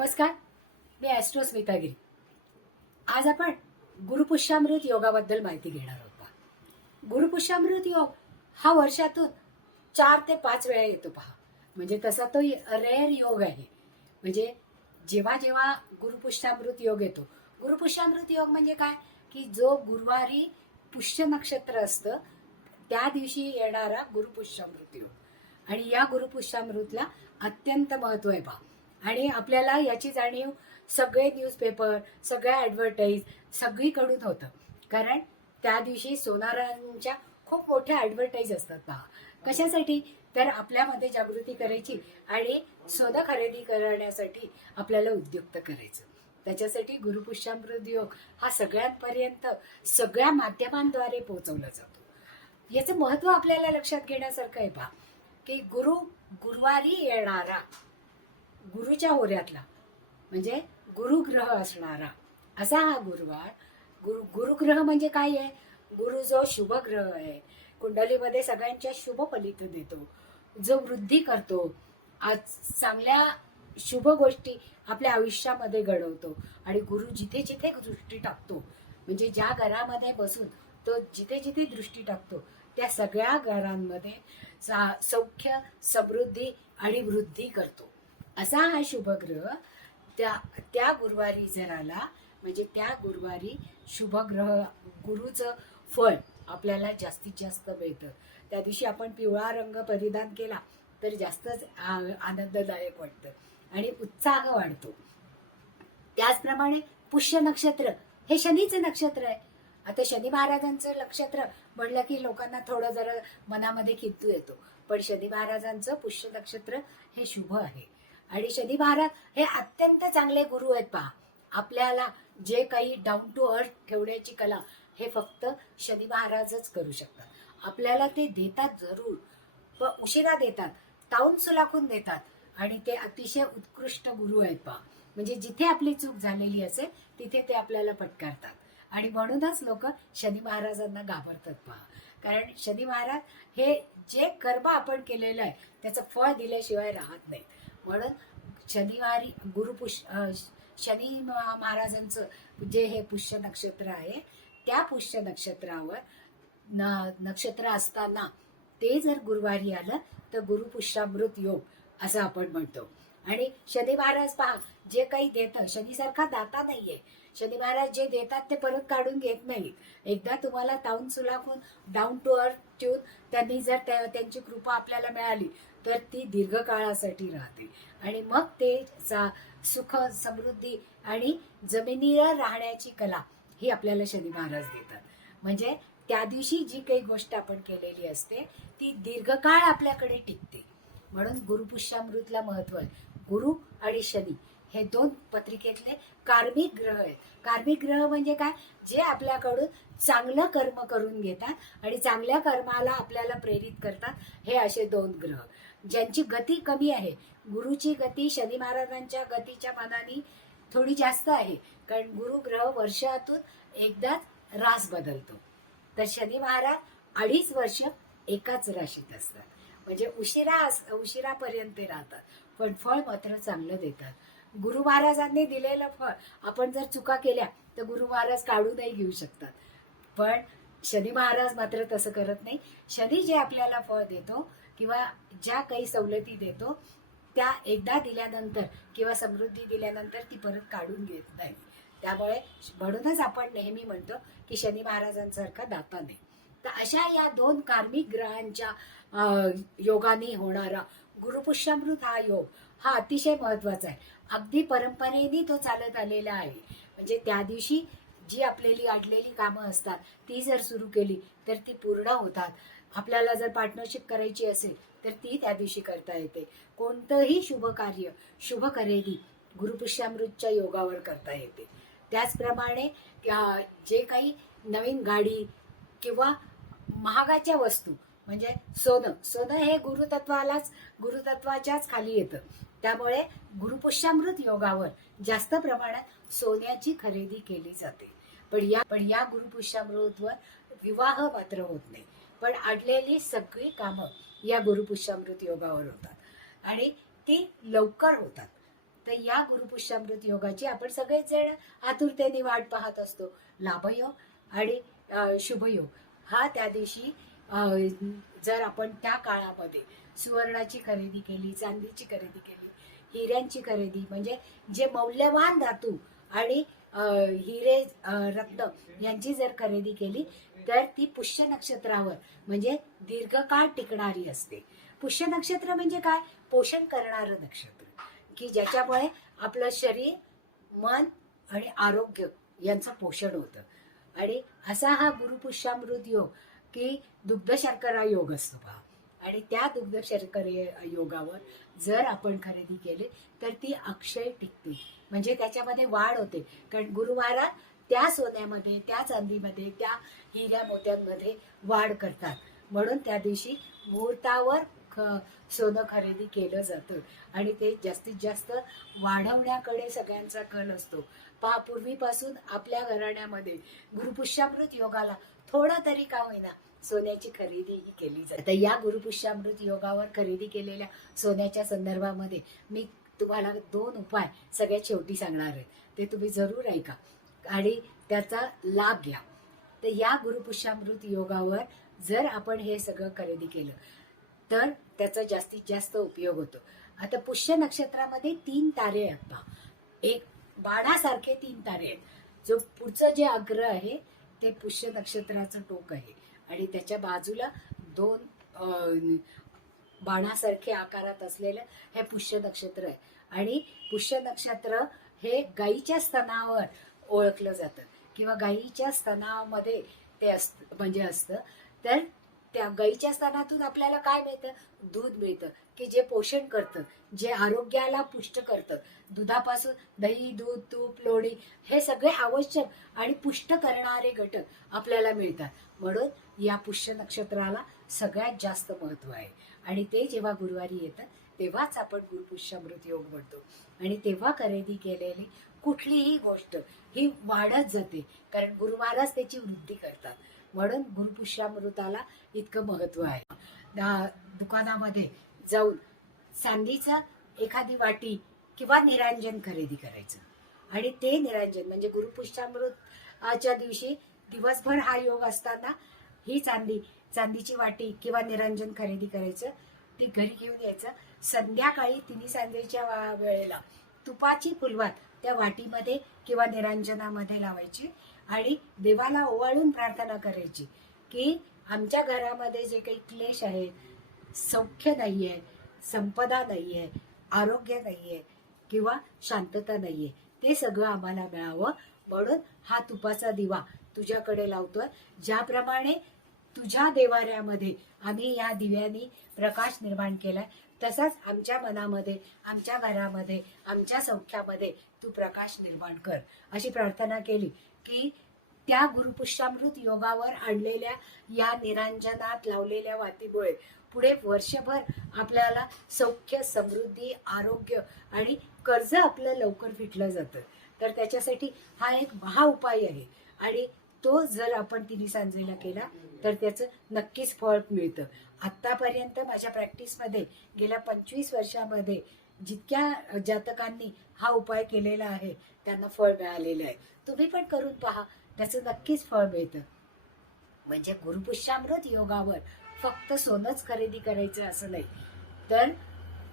नमस्कार. मी ॲस्ट्रो स्मितागिरी आज आपण गुरुपुष्यामृत योगाबद्दल माहिती घेणार आहोत पहा. गुरुपुष्यामृत योग हा वर्षातून चार ते पाच वेळा येतो पहा. म्हणजे तसा तो रेअर योग आहे. म्हणजे जेव्हा जेव्हा गुरुपुष्यामृत योग येतो गुरुपुष्यामृत योग म्हणजे काय? की जो गुरुवारी पुष्य नक्षत्र असतं त्या दिवशी येणारा गुरुपुष्यामृत योग. आणि या गुरुपुष्यामृतला अत्यंत महत्त्व आहे पहा. आणि आपल्याला याची जाणीव सगळे न्यूजपेपर सगळ्या ॲडव्हर्टाईज सगळीकडून होतं. कारण त्या दिवशी सोनारांच्या खूप मोठ्या ॲडव्हर्टाईज असतात पहा. कशासाठी? तर आपल्यामध्ये जागृती करायची आणि सोनं खरेदी करण्यासाठी आपल्याला उद्युक्त करायचं. त्याच्यासाठी गुरुपुष्यामृत योग हा सगळ्यांपर्यंत सगळ्या माध्यमांद्वारे पोहोचवला जातो. याचं महत्त्व आपल्याला लक्षात घेण्यासारखं आहे पहा की गुरु गुरुवारी येणारा गुरुच्या होऱ्यातला म्हणजे गुरुग्रह असणारा. असा हा गुरुवार. गुरु गुरुग्रह म्हणजे काय आहे? गुरु जो शुभग्रह आहे. कुंडलीमध्ये सगळ्यांच्या शुभ फलित देतो. जो वृद्धी करतो आज चांगल्या शुभ गोष्टी आपल्या आयुष्यामध्ये घडवतो. आणि गुरु जिथे जिथे दृष्टी टाकतो म्हणजे ज्या घरामध्ये बसून तो जिथे जिथे दृष्टी टाकतो त्या सगळ्या घरांमध्ये सा- सौख्य समृद्धी आणि वृद्धी करतो. असा हा शुभग्रह त्या त्या गुरुवारी जर आला म्हणजे त्या गुरुवारी शुभग्रह गुरुचं फळ आपल्याला जास्तीत जास्त मिळतं. त्या दिवशी आपण पिवळा रंग परिधान केला तर जास्तच आ- आनंददायक वाटतं आणि उत्साह वाढतो. त्याचप्रमाणे पुष्य नक्षत्र हे शनीचं नक्षत्र आहे. आता शनी महाराजांचं नक्षत्र म्हणलं की लोकांना थोडं जरा मनामध्ये किंतू येतो. पण शनी महाराजांचं पुष्य नक्षत्र हे शुभ आहे. आणि शनी महाराज हे अत्यंत चांगले गुरु आहेत पहा. आपल्याला जे काही डाऊन टू अर्थ ठेवण्याची कला हे फक्त शनी महाराजच करू शकतात. आपल्याला ते देतात जरूर. व उशिरा देतात ताऊन सुलाखून देतात आणि ते अतिशय उत्कृष्ट गुरु आहेत पहा. म्हणजे जिथे आपली चूक झालेली असेल तिथे ते आपल्याला पटकारतात. आणि म्हणूनच लोक शनी महाराजांना घाबरतात पहा. कारण शनी महाराज हे जे कर्म आपण केलेलं आहे त्याचं फळ दिल्याशिवाय राहत नाही म्हणून शनिवारी गुरुपुष शनी महाराजांचं जे हे पुष्य नक्षत्र आहे त्या पुष्य नक्षत्रावर न नक्षत्र असताना ते जर गुरुवारी आलं तर गुरुपुष्यामृत योग असं आपण म्हणतो. आणि शनी महाराज पहा जे काही देतं शनीसारखा दाता नाहीये. शनी महाराज जे देतात ते परत काढून घेत नाहीत. एकदा तुम्हाला ताऊन सुलाखून डाऊन टू अर्थ ठेवून त्यांनी जर त्या- त्यांची कृपा आपल्याला मिळाली तर ती दीर्घकाळासाठी राहते. आणि मग ते सा- सुख समृद्धी आणि जमिनीवर राहण्याची कला ही आपल्याला शनी महाराज देतात. म्हणजे त्या दिवशी जी काही गोष्ट आपण केलेली असते ती दीर्घकाळ आपल्याकडे टिकते. म्हणून गुरुपुष्यामृतला महत्त्व आहे. गुरु आणि शनी हे दोन पत्रिकेतले कार्मिक ग्रह आहेत. कार्मिक ग्रह म्हणजे काय? जे आपल्याकडून चांगलं कर्म करून घेतात आणि चांगल्या कर्माला आपल्याला प्रेरित करतात हे असे दोन ग्रह. ज्यांची गती कमी आहे. गुरुची गती शनी महाराजांच्या गतीच्या मानाने थोडी जास्त आहे. कारण गुरु ग्रह वर्षातून एकदाच रास बदलतो. तर शनी महाराज अडीच वर्ष एकाच राशीत असतात. म्हणजे उशिरा अस- उशिरापर्यंत राहतात. पण फळ मात्र चांगलं देतात. गुरु महाराजांनी दिलेलं फळ आपण जर चुका केल्या तर गुरु महाराज काढूनही घेऊ शकतात. पण शनी महाराज मात्र तसं करत नाही. शनी जे आपल्याला फळ देतो किंवा ज्या काही सवलती देतो त्या एकदा दिल्यानंतर किंवा समृद्धी दिल्यानंतर ती परत काढून घेत नाही. त्यामुळे म्हणूनच आपण नेहमी म्हणतो की शनी महाराजांसारखा दाता नाही. तर अशा या दोन कार्मिक ग्रहांच्या योगाने होणारा गुरुपुष्यामृत हा योग हा अतिशय महत्त्वाचा आहे. अगदी परंपरेने तो चालत आलेला आहे. म्हणजे त्या दिवशी जी आपल्याली अडलेली कामं असतात ती जर सुरू केली तर ती पूर्ण होतात. आपल्याला जर पार्टनरशिप करायची असेल तर ती त्या दिवशी करता येते. कोणतंही शुभ कार्य शुभ खरेदी गुरुपुष्यामृतच्या योगावर करता येते. त्याचप्रमाणे जे काही नवीन गाडी किंवा महागाच्या वस्तू म्हणजे सोनं सोनं हे गुरुतत्वालाच गुरुतत्वाच्याच खाली येतं. त्यामुळे गुरुपुष्यामृत योगावर जास्त प्रमाणात सोन्याची खरेदी केली जाते. पण या पण या गुरुपुष्यामृतवर विवाह मात्र होत नाही. पण अडलेली सगळी कामं या गुरुपुष्यामृत योगावर होतात. आणि ती लवकर होतात. तर या गुरुपुष्यामृत योगाची आपण सगळेच जण आतुरतेने वाट पाहत असतो. लाभयोग आणि शुभयोग हा त्या दिवशी जर आपण त्या काळामध्ये सुवर्णाची खरेदी केली चांदीची खरेदी केली हिऱ्यांची खरेदी म्हणजे जे मौल्यवान धातू आणि हिरे रक्त रत्न यांची जर खरेदी केली तर ती पुष्य नक्षत्रावर म्हणजे दीर्घकाळ टिकणारी असते. पुष्य नक्षत्र म्हणजे काय? पोषण करणारं नक्षत्र की ज्याच्यामुळे आपलं शरीर मन आणि आरोग्य यांचं पोषण होतं. आणि असा हा गुरुपुष्यामृत योग की दुग्ध शर्करा योग असतो पहा. आणि त्या दुग्ध शर्करे योगावर जर आपण खरेदी केले तर ती अक्षय टिकते. म्हणजे त्याच्यामध्ये वाढ होते. कारण गुरुवारात त्या सोन्यामध्ये त्या चांदीमध्ये त्या हिऱ्या मोत्यांमध्ये वाढ करतात. म्हणून त्या दिवशी मुहूर्तावर ख सोनं खरेदी केलं जातं. आणि ते जास्तीत जास्त वाढवण्याकडे सगळ्यांचा कल असतो. पहा पूर्वीपासून आपल्या घराण्यामध्ये गुरुपुष्यामृत योगाला थोडा तरी का होईना सोन्याची खरेदी ही केली जाते. तर या गुरुपुष्यामृत योगावर खरेदी केलेल्या सोन्याच्या संदर्भामध्ये मी तुम्हाला दोन उपाय सगळ्यात शेवटी सांगणार आहे. ते तुम्ही जरूर ऐका आणि त्याचा लाभ घ्या. तर या गुरुपुष्यामृत योगावर जर आपण हे सगळं खरेदी केलं तर त्याचा जास्तीत जास्त उपयोग होतो. आता पुष्य नक्षत्रामध्ये तीन तारे आहेत पहा. एक बाणासारखे तीन तारे आहेत. जो पुढचं जे अग्र आहे ते पुष्य नक्षत्राचं टोक आहे. आणि त्याच्या बाजूला दोन बाणासारखे आकारात असलेलं हे पुष्य नक्षत्र आहे. आणि पुष्य नक्षत्र हे गाईच्या स्तनावर ओळखलं जातं. किंवा गाईच्या स्तनामध्ये ते असत म्हणजे असतं. तर त्या गाईच्या स्तनातून आपल्याला काय मिळतं? दूध मिळतं. की जे पोषण करतं जे आरोग्याला पुष्ट करतं. दुधापासून दही दूध तूप लोणी हे सगळे आवश्यक आणि पुष्ट करणारे घटक आपल्याला मिळतात. म्हणून या पुष्य नक्षत्राला सगळ्यात जास्त महत्त्व आहे. आणि ते जेव्हा गुरुवारी येतं तेव्हाच आपण गुरुपुष्यामृत योग म्हणतो. आणि तेव्हा खरेदी केलेली कुठलीही गोष्ट ही वाढत जाते कारण गुरु महाराज त्याची वृद्धी करतात. म्हणून गुरुपुष्यामृताला इतकं महत्त्व आहे. दुकानामध्ये जाऊन चांदीचा एखादी वाटी किंवा निरांजन खरेदी करायचं. आणि ते निरांजन म्हणजे गुरुपुष्यामृताच्या दिवशी दिवसभर हा योग असताना ही चांदी चांदीची वाटी किंवा निरांजन खरेदी करायचं. ती घरी घेऊन यायचं. संध्याकाळी तिन्ही सांजेच्या वेळेला तुपाची फुलवात त्या वाटीमध्ये किंवा निरांजनामध्ये लावायची आणि देवाला ओवाळून प्रार्थना करायची की आमच्या घरामध्ये जे काही क्लेश आहेत सौख्य नाही आहे संपदा नाही आहे आरोग्य नाही आहे किंवा शांतता नाही आहे ते सगळं आम्हाला मिळावं म्हणून हा तुपाचा दिवा तुझ्याकडे लावतोय. ज्याप्रमाणे तुझ्या देवाऱ्यामध्ये आम्ही या दिव्यांनी प्रकाश निर्माण केलाय तसाच आमच्या मनामध्ये आमच्या घरामध्ये आमच्या सौख्यामध्ये तू प्रकाश निर्माण कर. अशी प्रार्थना केली की त्या गुरुपुष्यामृत योगावर आणलेल्या या निरांजनात लावलेल्या वातीमुळे पुढे वर्षभर आपल्याला सौख्य समृद्धी आरोग्य आणि कर्ज आपलं लवकर फिटलं जातं. तर त्याच्यासाठी हा एक महा उपाय आहे. आणि तो जर आपण तिन्ही सांजेला केला तर त्याचं नक्कीच फळ मिळतं. आत्तापर्यंत माझ्या प्रॅक्टिसमध्ये गेल्या पंचवीस वर्षामध्ये जितक्या जातकांनी हा उपाय केलेला आहे त्यांना फळ मिळालेलं आहे. तुम्ही पण करून पहा. त्याचं नक्कीच फळ मिळतं. म्हणजे गुरुपुष्यामृत योगावर फक्त सोनच खरेदी करायचं असं नाही. तर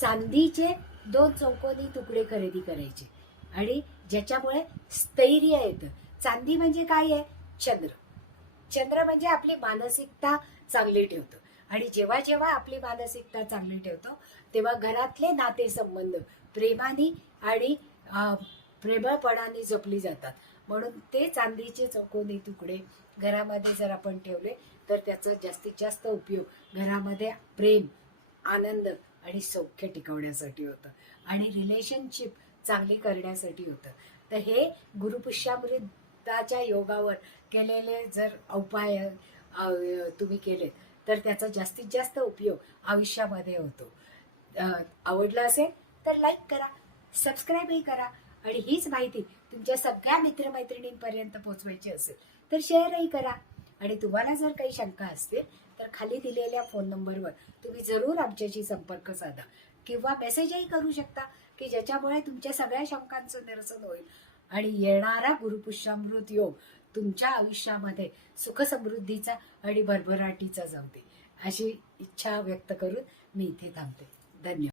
चांदीचे दोन चौकोनी तुकडे खरेदी करायचे. आणि ज्याच्यामुळे स्थैर्य येतं. चांदी म्हणजे काय आहे? चंद्र. चंद्र म्हणजे आपली मानसिकता चांगली ठेवतो. आणि जेव्हा जेव्हा आपली मानसिकता चांगली ठेवतो तेव्हा घरातले नातेसंबंध प्रेमाने आणि प्रेमळपणाने जपली जातात. म्हणून ते चांदीचे चौकोनी तुकडे घरामध्ये जर आपण ठेवले तर त्याचा जास्तीत जास्त उपयोग घरामध्ये प्रेम आनंद आणि सौख्य टिकवण्यासाठी होतं. आणि रिलेशनशिप चांगली करण्यासाठी होतं. तर हे गुरुपुष्यामृताच्या योगावर केलेले जर उपाय तुम्ही केलेत तर त्याचा जास्तीत जास्त उपयोग आयुष्यामध्ये होतो. आवडला आवडलं असेल तर लाईक करा सबस्क्राईबही करा आणि हीच माहिती तुमच्या सगळ्या मित्रमैत्रिणींपर्यंत पोहोचवायची असेल तर शेअरही करा. आणि तुम्हाला जर काही शंका असतील तर खाली दिलेल्या फोन नंबरवर तुम्ही जरूर आमच्याशी संपर्क साधा किंवा मेसेजही करू शकता की ज्याच्यामुळे तुमच्या सगळ्या शंकांचं निरसन होईल. आणि येणारा गुरुपुष्यामृत योग तुमच्या आयुष्यामध्ये सुखसमृद्धीचा आणि भरभराटीचा जाऊ दे अशी इच्छा व्यक्त करून मी इथे थांबते. धन्यवाद.